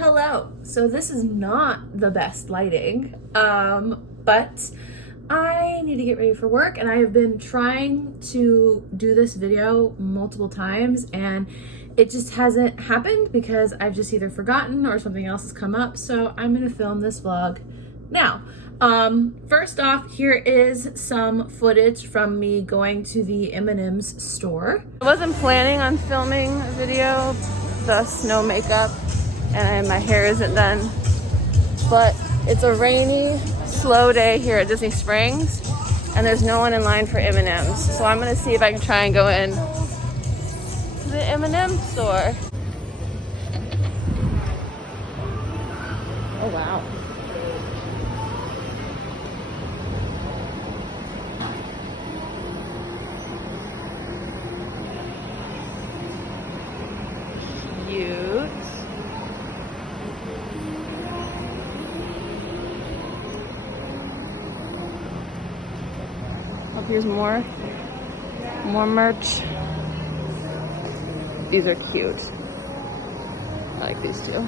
Hello. So this is not the best lighting, but I need to get ready for work, and I have been trying to do this video multiple times and it just hasn't happened because I've just either forgotten or something else has come up. So I'm gonna film this vlog now. First off, here is some footage from me going to the M&M's store. I wasn't planning on filming a video, thus no makeup, and my hair isn't done, but it's a rainy, slow day here at Disney Springs, and there's no one in line for M&M's. So I'm gonna see if I can try and go in to the M&M store. Oh wow. Cute. Oh, here's more merch. These are cute. I like these too.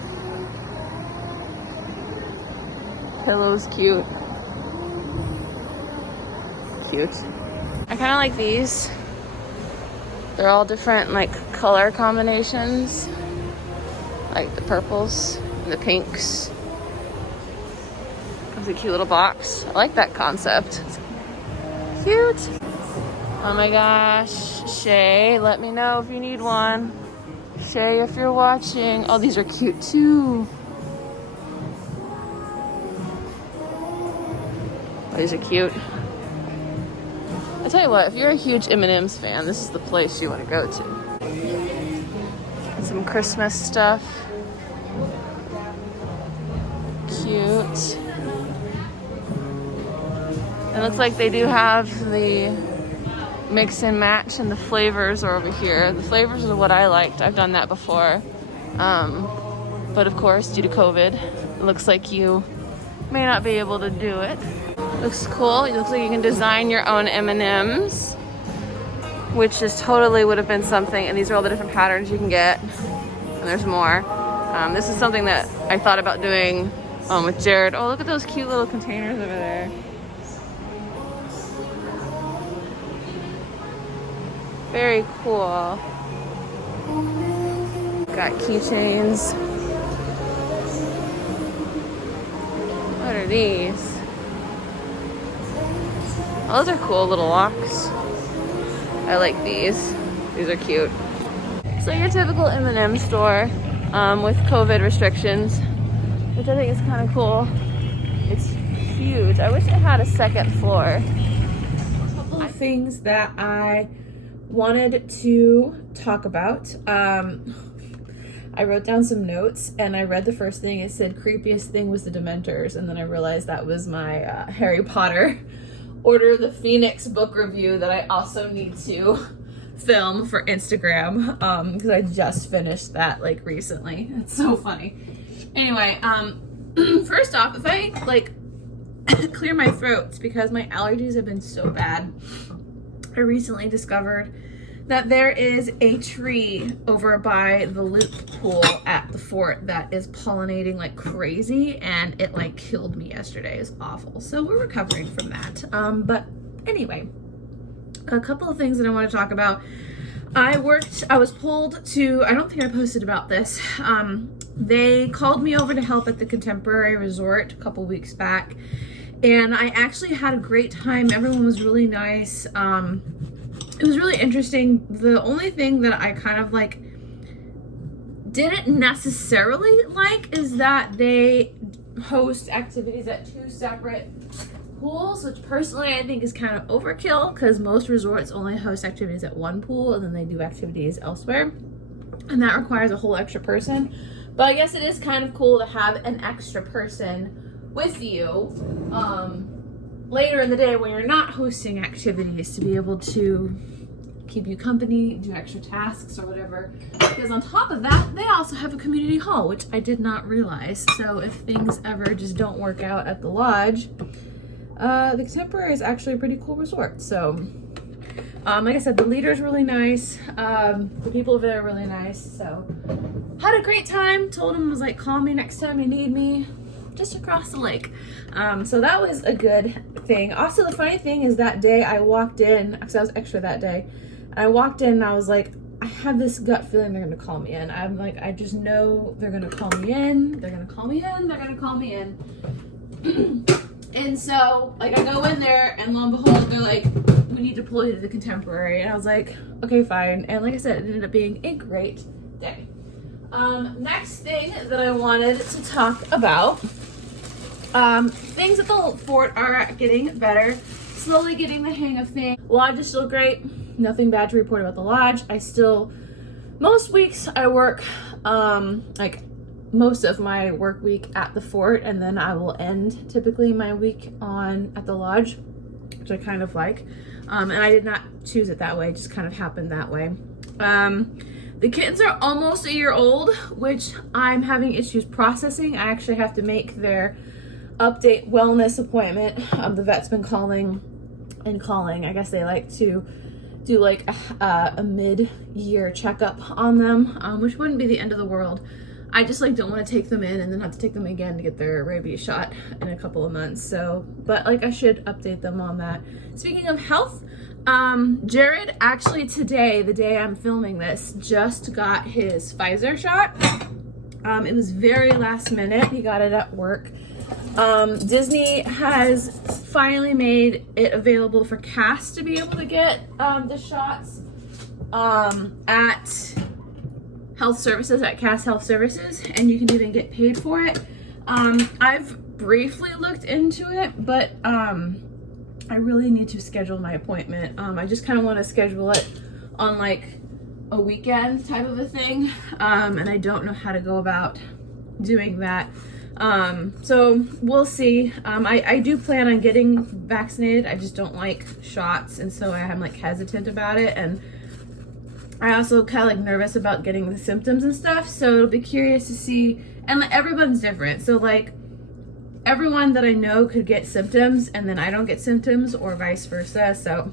Pillow's cute. Cute. I kind of like these. They're all different like color combinations. Like the purples and the pinks. Comes in a cute little box. I like that concept. It's cute. Oh my gosh, Shay, let me know if you need one. Shay, if you're watching. Oh, these are cute too. Oh, these are cute. I tell you what, if you're a huge M&M's fan, this is the place you want to go to. And some Christmas stuff. Cute. It looks like they do have the mix and match, and the flavors are over here. The flavors are what I liked. I've done that before. But of course, due to COVID, it looks like you may not be able to do it. Looks cool. It looks like you can design your own M&Ms, which is totally would have been something. And these are all the different patterns you can get. And there's more. This is something that I thought about doing with Jared. Oh, look at those cute little containers over there. Very cool. Got keychains. What are these? Oh, those are cool little locks. I like these. These are cute. So your typical M&M store with COVID restrictions, which I think is kind of cool. It's huge. I wish it had a second floor. A couple of things that I wanted to talk about. I wrote down some notes and I read the first thing. It said creepiest thing was the Dementors, and then I realized that was my Harry Potter Order of the Phoenix book review that I also need to film for Instagram because I just finished that like recently. It's so funny. Anyway, first off, if I like clear my throat, it's because my allergies have been so bad. I recently discovered that there is a tree over by the loop pool at the fort that is pollinating like crazy, and it like killed me yesterday. It was awful. So we're recovering from that. But anyway, a couple of things that I want to talk about. I was pulled to, I don't think I posted about this. They called me over to help at the Contemporary Resort a couple weeks back, and I actually had a great time. Everyone was really nice. It was really interesting. The only thing that I kind of like didn't necessarily like is that they host activities at two separate pools, which personally I think is kind of overkill because most resorts only host activities at one pool and then they do activities elsewhere, and that requires a whole extra person. But I guess it is kind of cool to have an extra person with you later in the day when you're not hosting activities, to be able to keep you company, do extra tasks or whatever. Because on top of that, they also have a community hall, which I did not realize. So if things ever just don't work out at the lodge, the Contemporary is actually a pretty cool resort. So like I said, the leader's really nice. The people over there are really nice. So had a great time. Told him, was like, call me next time you need me, just across the lake. So that was a good thing. Also, the funny thing is that day I walked in, because I was extra that day, and I walked in and I was like, I have this gut feeling they're gonna call me in. I'm like, I just know they're gonna call me in. They're gonna call me in. They're gonna call me in. And so, like, I go in there, and lo and behold, they're like, we need to pull you to the Contemporary. And I was like, okay, fine. And like I said, it ended up being a great day. Next thing that I wanted to talk about, things at the fort are getting better, slowly getting the hang of things. Lodge is still great. Nothing bad to report about the lodge. Most weeks I work, like most of my work week at the fort, and then I will end typically my week at the lodge, which I kind of like. And I did not choose it that way, it just kind of happened that way. The kittens are almost a year old, which I'm having issues processing. I actually have to make their update wellness appointment. The vet's been calling. I guess they like to do like a mid-year checkup on them, which wouldn't be the end of the world. I just like don't want to take them in and then have to take them again to get their rabies shot in a couple of months. So, but like I should update them on that. Speaking of health, Jared actually today, the day I'm filming this, just got his Pfizer shot. It was very last minute. He got it at work. Disney has finally made it available for Cass to be able to get the shots at health services, at Cass Health Services, and you can even get paid for it. I've briefly looked into it, but I really need to schedule my appointment. I just kind of want to schedule it on like a weekend type of a thing, and I don't know how to go about doing that. So we'll see. I do plan on getting vaccinated. I just don't like shots, and so I'm like hesitant about it, and I also kind of like nervous about getting the symptoms and stuff, so it'll be curious to see. And like, everyone's different, so like everyone that I know could get symptoms and then I don't get symptoms, or vice versa. So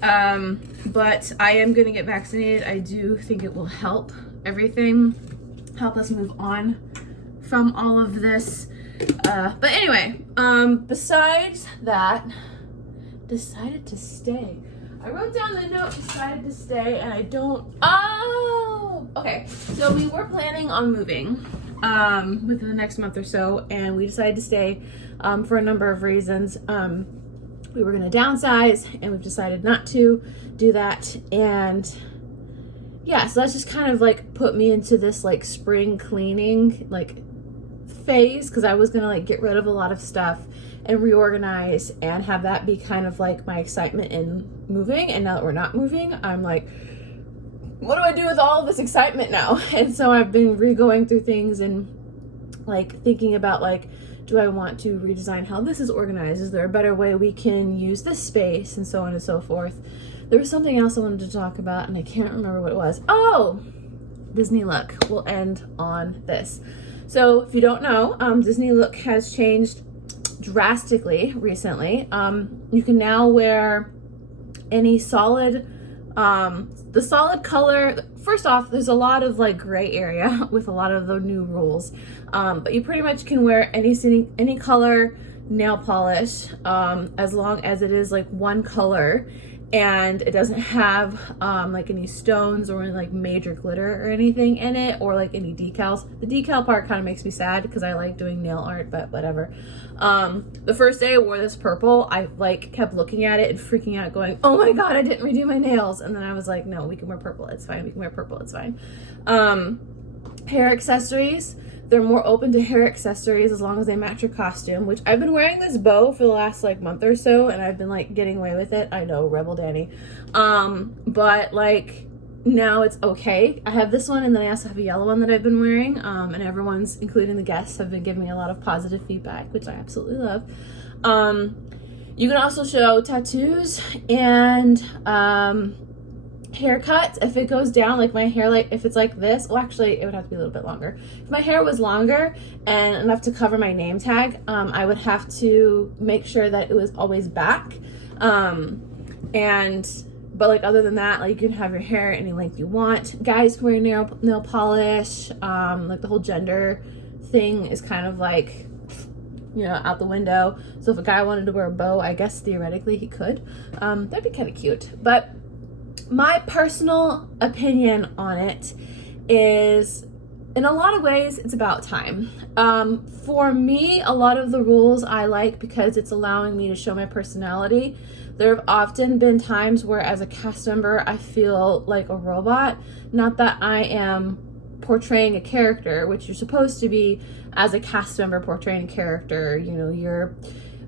but I am gonna get vaccinated. I do think it will help everything, help us move on from all of this. But anyway, besides that, decided to stay. I wrote down the note, decided to stay, and I don't, okay. So we were planning on moving within the next month or so, and we decided to stay for a number of reasons. We were gonna downsize, and we've decided not to do that, and yeah, so that's just kind of like put me into this like spring cleaning like phase, because I was gonna like get rid of a lot of stuff and reorganize and have that be kind of like my excitement in moving. And now that we're not moving, I'm like, what do I do with all of this excitement now? And so I've been re-going through things and like thinking about like, do I want to redesign how this is organized? Is there a better way we can use this space, and so on and so forth. There was something else I wanted to talk about and I can't remember what it was. Oh, Disney Look. We'll end on this. So if you don't know, Disney Look has changed drastically recently. You can now wear any solid, the solid color. First off, there's a lot of like gray area with a lot of the new rules, but you pretty much can wear any color nail polish, as long as it is like one color and it doesn't have like any stones or any like major glitter or anything in it, or like any decals. The decal part kind of makes me sad because I like doing nail art, but whatever. The first day I wore this purple, I like kept looking at it and freaking out going, oh my god, I didn't redo my nails. And then I was like, no, we can wear purple, it's fine, we can wear purple, it's fine. Hair accessories, they're more open to hair accessories as long as they match your costume, which I've been wearing this bow for the last like month or so, and I've been like getting away with it. I know, Rebel Danny. But like now it's okay. I have this one, and then I also have a yellow one that I've been wearing, and everyone's, including the guests, have been giving me a lot of positive feedback, which I absolutely love. You can also show tattoos and haircuts. If it goes down, like my hair, like if it's like this, well actually it would have to be a little bit longer. If my hair was longer and enough to cover my name tag, I would have to make sure that it was always back, and But like other than that, like you can have your hair any length you want. Guys can wear nail polish. Like the whole gender thing is kind of like, you know, out the window. So if a guy wanted to wear a bow, I guess theoretically he could. That'd be kind of cute. But my personal opinion on it is, in a lot of ways, it's about time. For me, a lot of the rules I like because it's allowing me to show my personality. There have often been times where as a cast member, I feel like a robot. Not that I am portraying a character, which you're supposed to be as a cast member portraying a character. You know, you're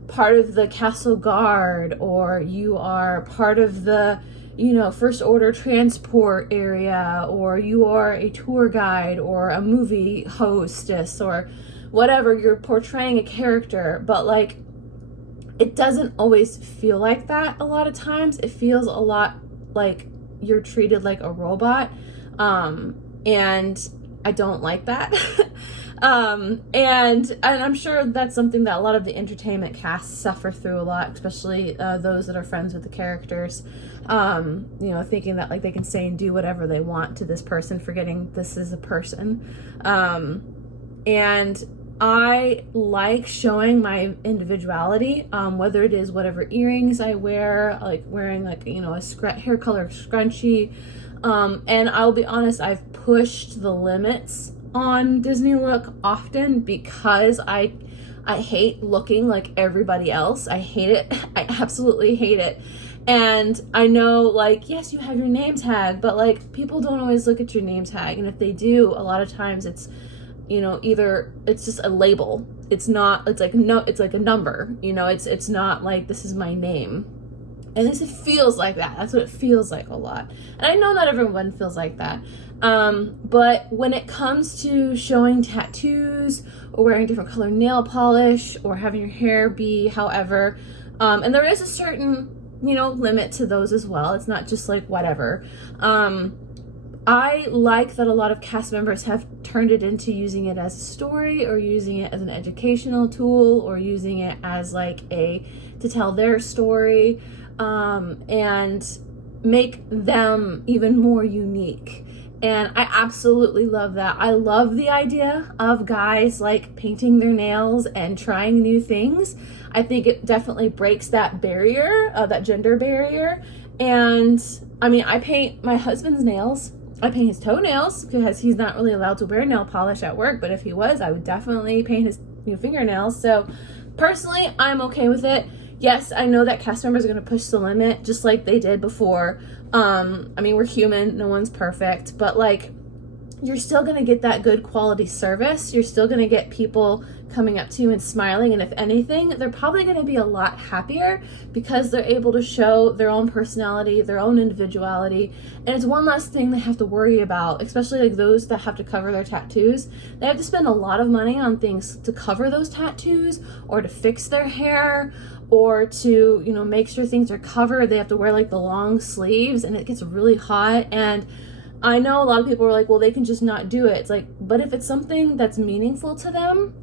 part of the castle guard, or you are part of the, you know, first order transport area, or you are a tour guide or a movie hostess or whatever. You're portraying a character, but like it doesn't always feel like that. A lot of times it feels a lot like you're treated like a robot, and I don't like that. And I'm sure that's something that a lot of the entertainment casts suffer through a lot, especially those that are friends with the characters, you know, thinking that like they can say and do whatever they want to this person, forgetting this is a person. And I like showing my individuality, whether it is whatever earrings I wear, like wearing like, you know, a hair color scrunchie. And I'll be honest, I've pushed the limits on Disney look often because I hate looking like everybody else. I hate it. I absolutely hate it. And I know, like, yes, you have your name tag, but like people don't always look at your name tag. And if they do, a lot of times it's, you know, either it's just a label. It's not, it's like, no, it's like a number, you know, it's not like this is my name. And this, it feels like that. That's what it feels like a lot. And I know not everyone feels like that. But when it comes to showing tattoos or wearing different color nail polish or having your hair be however, and there is a certain, you know, limit to those as well. It's not just like whatever. I like that a lot of cast members have turned it into using it as a story, or using it as an educational tool, or using it as like to tell their story, and make them even more unique. And I absolutely love that. I love the idea of guys like painting their nails and trying new things. I think it definitely breaks that barrier, that gender barrier. And I mean, I paint my husband's nails. I paint his toenails because he's not really allowed to wear nail polish at work, but if he was, I would definitely paint his fingernails. So personally, I'm okay with it. Yes, I know that cast members are going to push the limit just like they did before. I mean, we're human, no one's perfect, but like you're still going to get that good quality service. You're still going to get people coming up to you and smiling. And if anything, they're probably going to be a lot happier because they're able to show their own personality, their own individuality. And it's one less thing they have to worry about, especially like those that have to cover their tattoos. They have to spend a lot of money on things to cover those tattoos, or to fix their hair, or to, you know, make sure things are covered. They have to wear like the long sleeves, and it gets really hot. And I know a lot of people are like, well, they can just not do it. It's like, but if it's something that's meaningful to them,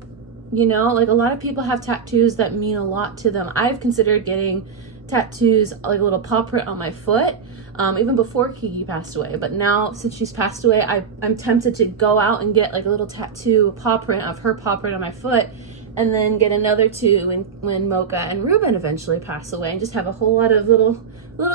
you know, like a lot of people have tattoos that mean a lot to them. I've considered getting tattoos, like a little paw print on my foot, even before Kiki passed away. But now, since she's passed away, I'm tempted to go out and get like a little tattoo paw print of her paw print on my foot, and then get another two when Mocha and Ruben eventually pass away, and just have a whole lot of little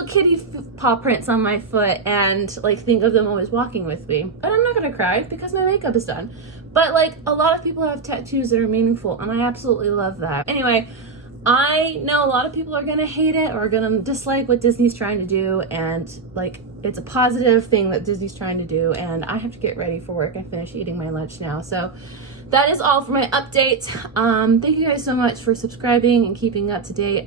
kitty paw prints on my foot, and like think of them always walking with me. And I'm not gonna cry because my makeup is done. But like a lot of people have tattoos that are meaningful, and I absolutely love that. Anyway, I know a lot of people are gonna hate it or are gonna dislike what Disney's trying to do, and like it's a positive thing that Disney's trying to do, and I have to get ready for work. I finished eating my lunch now, so that is all for my update. Thank you guys so much for subscribing and keeping up to date.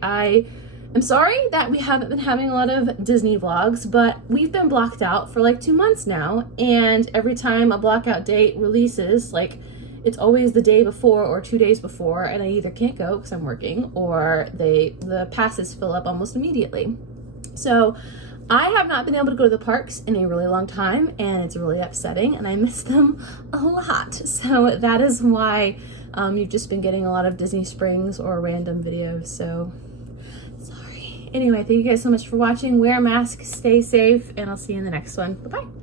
I'm sorry that we haven't been having a lot of Disney vlogs, but we've been blocked out for like 2 months now, and every time a blockout date releases, like it's always the day before or 2 days before, and I either can't go because I'm working, or the passes fill up almost immediately. So I have not been able to go to the parks in a really long time, and it's really upsetting, and I miss them a lot. So that is why you've just been getting a lot of Disney Springs or random videos. So sorry. Anyway, thank you guys so much for watching. Wear a mask, stay safe, and I'll see you in the next one. Bye-bye.